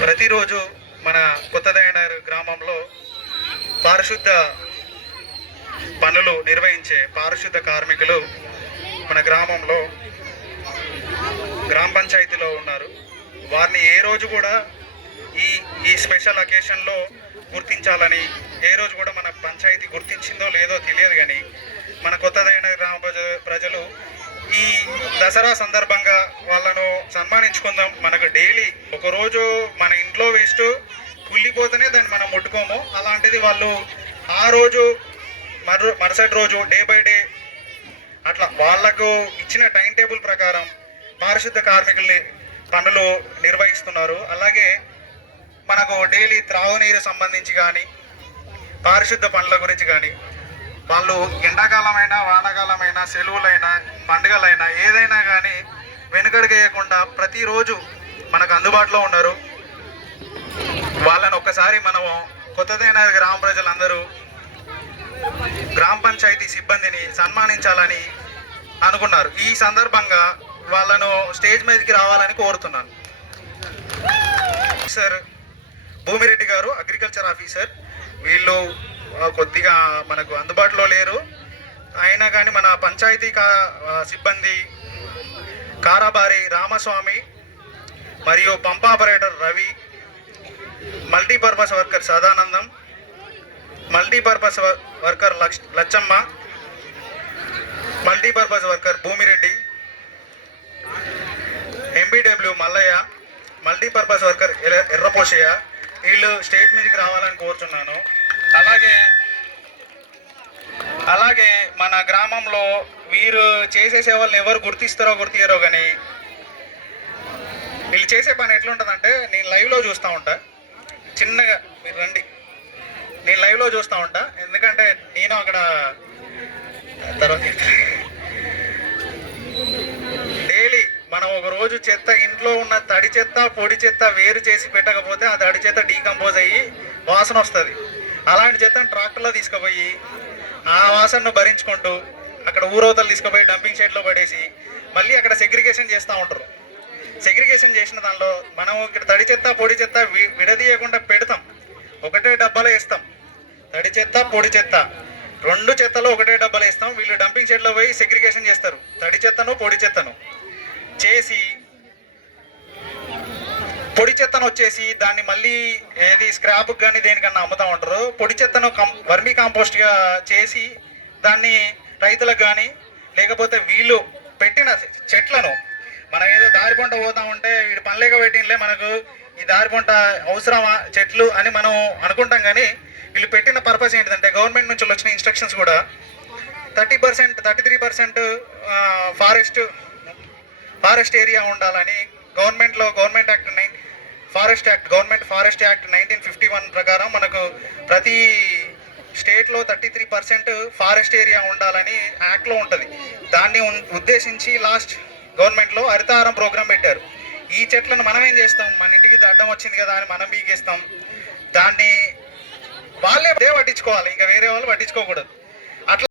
ప్రతిరోజు మన కొత్తదైనర్ గ్రామంలో పారిశుద్ధ పనులు నిర్వహించే పారిశుద్ధ కార్మికులు మన గ్రామంలో గ్రామ పంచాయతీలో ఉన్నారు. వారిని ఏ రోజు కూడా ఈ స్పెషల్ అకేషన్లో గుర్తించాలని ఏ రోజు కూడా మన పంచాయతీ గుర్తించిందో లేదో తెలియదు, కానీ మన కొత్తదైనర్ గ్రామ ప్రజలు ఈ దసరా సందర్భంగా వాళ్ళను సన్మానించుకుందాం. మనకు డైలీ ఒకరోజు మన ఇంట్లో వేస్ట్ కుళ్ళిపోతేనే దాన్ని మనం ముట్టుకోము, అలాంటిది వాళ్ళు ఆ రోజు మరుసటి రోజు డే బై డే అట్లా వాళ్లకు ఇచ్చిన టైం టేబుల్ ప్రకారం పారిశుద్ధ కార్మికుల్ని పనులు నిర్వహిస్తున్నారు. అలాగే మనకు డైలీ త్రాగునీరు సంబంధించి కానీ పారిశుద్ధ పనుల గురించి కానీ వాళ్ళు ఎండాకాలమైనా వానాకాలమైనా సెలవులైనా పండుగలైనా ఏదైనా కానీ వెనుకడుగేయకుండా ప్రతిరోజు మనకు అందుబాటులో ఉన్నారు. వాళ్ళని ఒక్కసారి మనము కొత్తదైనర్ గ్రామ ప్రజలందరూ గ్రామ పంచాయతీ సిబ్బందిని సన్మానించాలని అనుకున్నారు. ఈ సందర్భంగా వాళ్ళను స్టేజ్ మీదకి రావాలని కోరుతున్నాను. సార్ భూమిరెడ్డి గారు, అగ్రికల్చర్ ఆఫీసర్, వీళ్ళు కొద్దిగా మనకు అందుబాటులో లేరు. అయినా కానీ మన పంచాయతీ సిబ్బంది కారాబారి రామస్వామి మరియు pump operator Ravi, multipurpose worker Sadanandam, multipurpose worker Lachamma, multipurpose worker Bhoomireddy, MBW Mallaiah, multipurpose worker Erraposhaiah, వీళ్ళు స్టేజ్ మీదకి రావాలని కోరుతున్నాను. అలాగే మన గ్రామంలో వీరు చేసే సేవలను ఎవరు గుర్తిస్తారో కానీ వీళ్ళు చేసే పని ఎట్లుంటుందంటే, నేను లైవ్లో చూస్తూ ఉంటా, చిన్నగా మీరు రండి, నేను లైవ్లో చూస్తూ ఉంటా, ఎందుకంటే నేను అక్కడ తర్వాత డైలీ మనం ఒక రోజు చెత్త ఇంట్లో ఉన్న తడి చెత్త పొడి చెత్త వేరు చేసి పెట్టకపోతే ఆ తడి చెత్త డీకంపోజ్ అయ్యి వాసన వస్తుంది. అలాంటి చెత్తను ట్రాక్టర్లో తీసుకుపోయి ఆ వాసనను భరించుకుంటూ అక్కడ ఊరవతలు తీసుకుపోయి డంపింగ్ షెడ్లో పడేసి మళ్ళీ అక్కడ సెగ్రిగేషన్ చేస్తూ ఉంటారు. సెగ్రిగేషన్ చేసిన దానిలో మనం ఇక్కడ తడి చెత్త పొడి చెత్త విడదీయకుండా పెడతాం, ఒకటే డబ్బాలో వేస్తాం. తడి చెత్త పొడి చెత్త రెండు చెత్తలో ఒకటే డబ్బాలో వేస్తాం. వీళ్ళు డంపింగ్ షెడ్లో పోయి సెగ్రిగేషన్ చేస్తారు. తడి చెత్తను పొడి చెత్తను చేసి పొడి చెత్తను వచ్చేసి దాన్ని మళ్ళీ ఏది స్క్రాప్కి కానీ దేనికన్నా అమ్ముతూ ఉంటారు. పొడి చెత్తను వర్మీ కాంపోస్ట్గా చేసి దాన్ని రైతులకు కానీ లేకపోతే వీళ్ళు పెట్టిన చెట్లను మనం ఏదో దారి పంట పోతా ఉంటే వీడు పనిలేక పెట్టినలే మనకు ఈ దారి పంట అవసరమా చెట్లు అని మనం అనుకుంటాం, కానీ వీళ్ళు పెట్టిన పర్పస్ ఏంటిదంటే గవర్నమెంట్ నుంచి వచ్చిన ఇన్స్ట్రక్షన్స్ కూడా 30%, 33% ఫారెస్ట్ ఏరియా ఉండాలని government act government forest act 1951 ప్రకారం మనకు ప్రతి స్టేట్లో 33% ఫారెస్ట్ ఏరియా ఉండాలని యాక్ట్లో ఉంటుంది. దాన్ని ఉద్దేశించి లాస్ట్ గవర్నమెంట్లో హరితహారం ప్రోగ్రాం పెట్టారు. ఈ చెట్లను మనం ఏం చేస్తాం, మన ఇంటికి అడ్డం వచ్చింది కదా అని మనం పీకేస్తాం. దాన్ని వాళ్ళే పట్టించుకోవాలి, ఇంకా వేరే వాళ్ళు పట్టించుకోకూడదు.